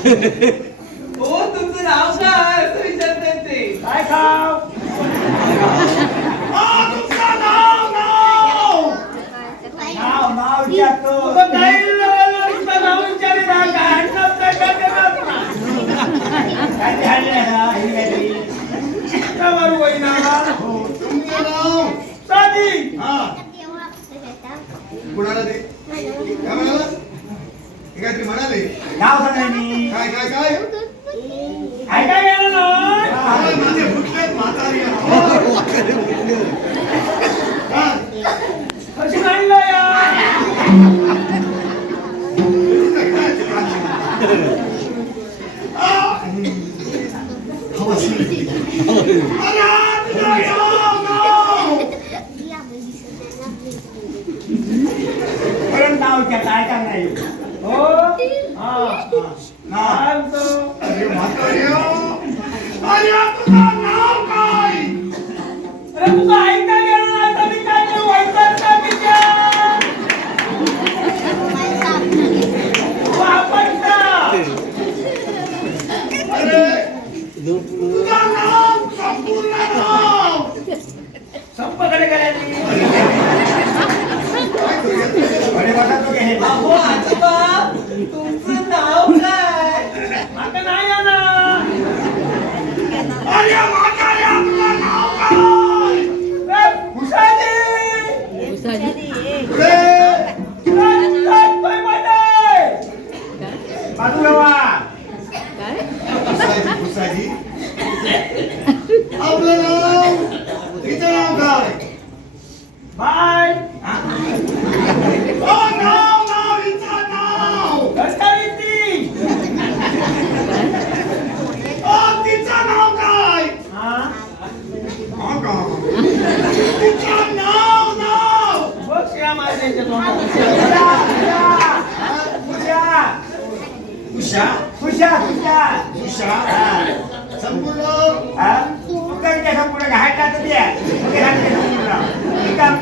हो तुमचं नाव काय? असं विचारतात ते. काय खाव? तुमचं नाव नाव! नाव नाव विचारतो. पण काय तुमचं नाव विचारे ना काय नाव काय करते ना? काय झाले ना हे काही नावावर वही नावा हो तुमचं नाव? साधी. हा. कुणाला दे? काय म्हणाला काय ती म्हणाली नाव सांगा मी काय काय काय काय काय गेलं ना काय माझे फुटले म्हातारी कशी म्हणलं यार नाव काय काय नाही ありがとう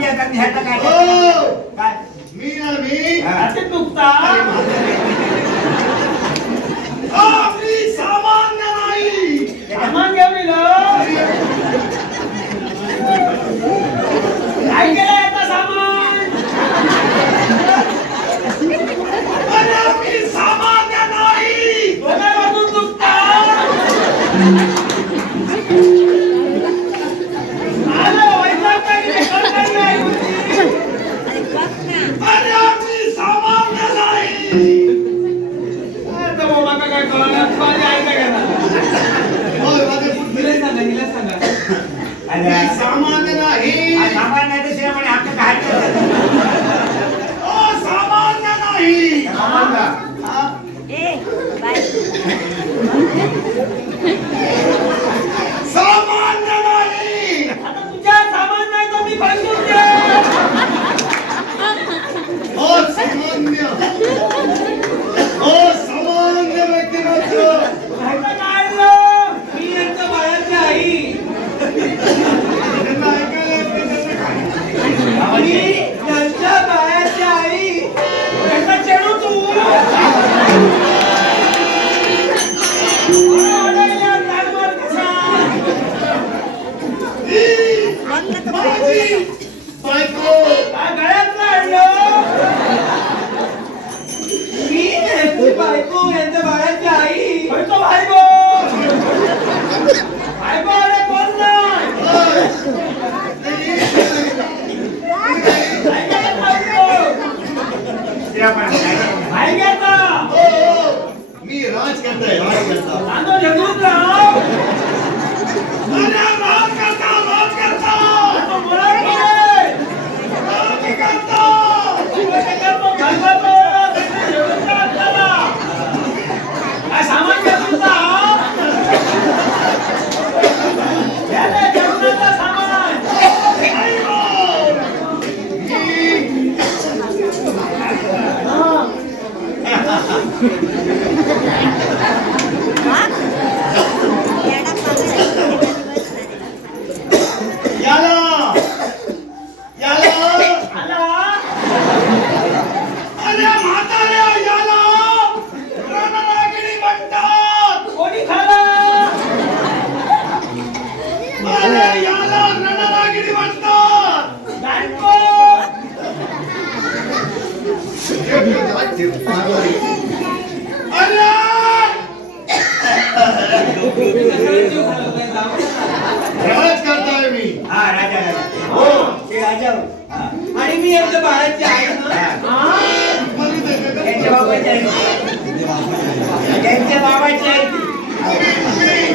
त्या का? ह्याला काय हो. काय? मी ना मी. हाती दुखता आपली सामान्य नाही. सामान्य काय केलं आता सामान. अरे मी सामान्य नाही. डोळ्यामधून दुखता खेळच करताय मी हा राजा राजा हो ते राजा हो. हा. आणि मी यांच्या बाळाची आई ना त्यांच्या बाबाची आई त्यांच्या बाबाची आई ती.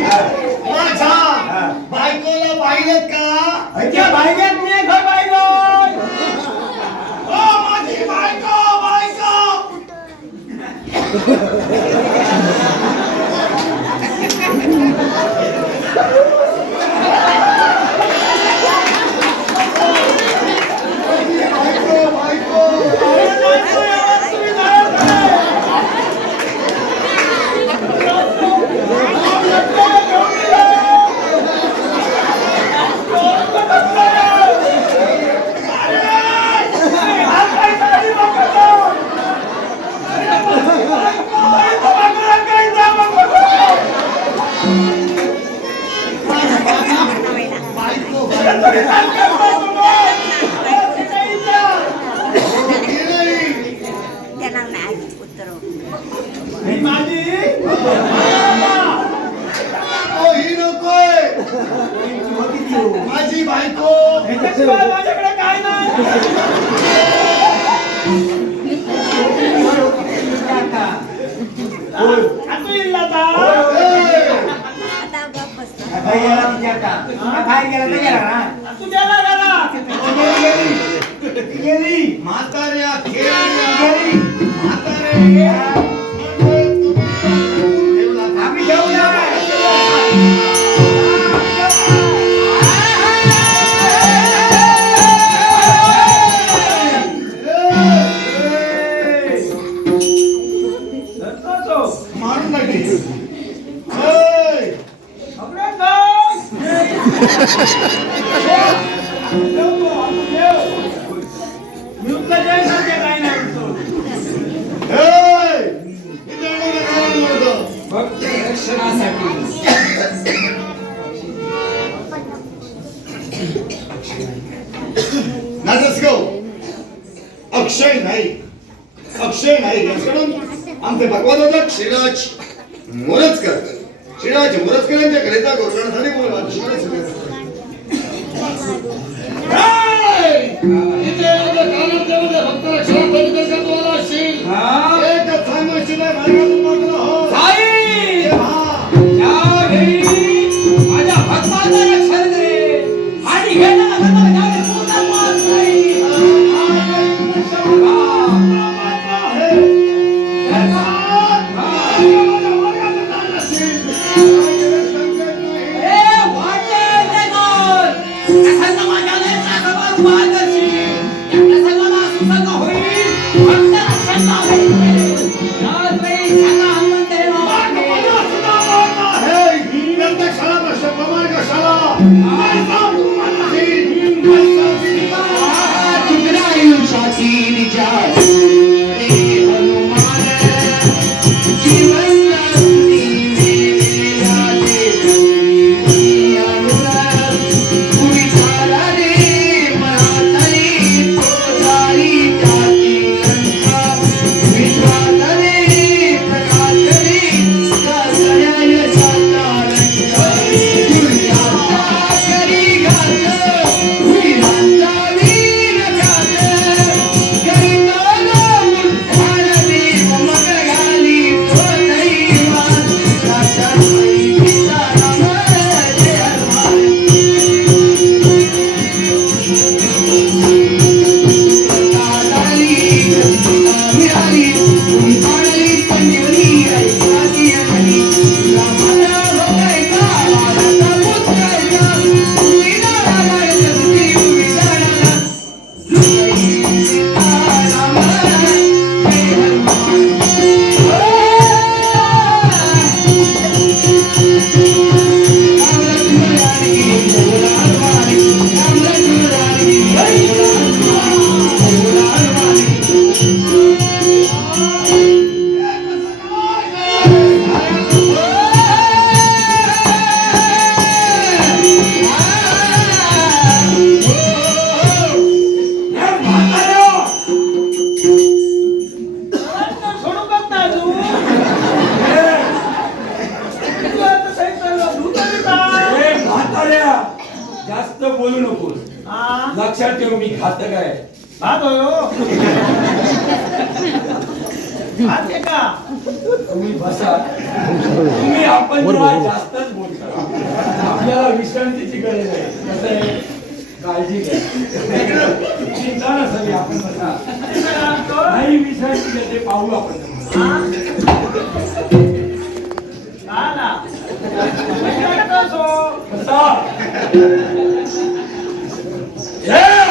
हा. माझ्या बायकोला पाहिलेत का बायगत नाही खा बायगत. ओ माझी बायको बायको बायको उत्तर माझी ओ बायको माझ्याकडे काय नाही गेली, म्हाताऱ्या Ha ha ha ha! नाटक गो. अक्षय नाही. अक्षय नाही. आमचे भगवान होता श्रीराज मोरच करतात श्रीराज मोरजकरांच्या घरीचा गोरगणासाठी बोलवा आणि आपल्याला विश्रांतीची गरज आहे. कसं आहे? काळजी घ्या. चिंता नसावी आपण बसा. नाही विश्रांती घ्या ते पाहू आपण Yeah!